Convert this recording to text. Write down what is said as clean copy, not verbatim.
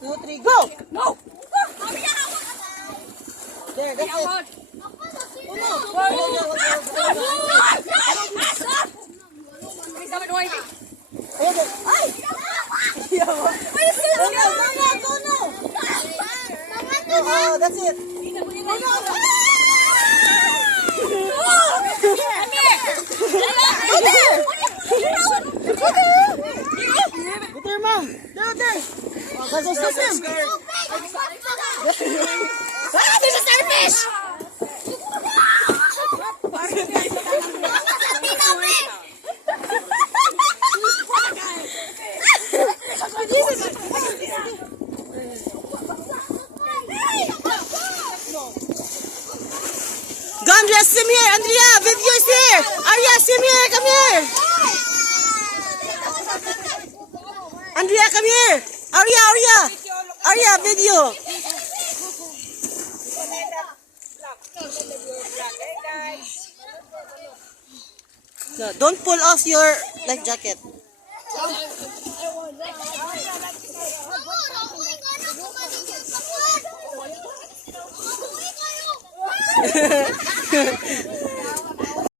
Two, three, go! Go! There, that's it. Oh, that's it. Go there, mom. There. Oh, that's a system. Ah, there's a starfish! Go, Andrea, swim here. Andrea, video is here. Arya, swim here. Come here. Andrea, come here. Arya, video. No, don't pull off your life jacket.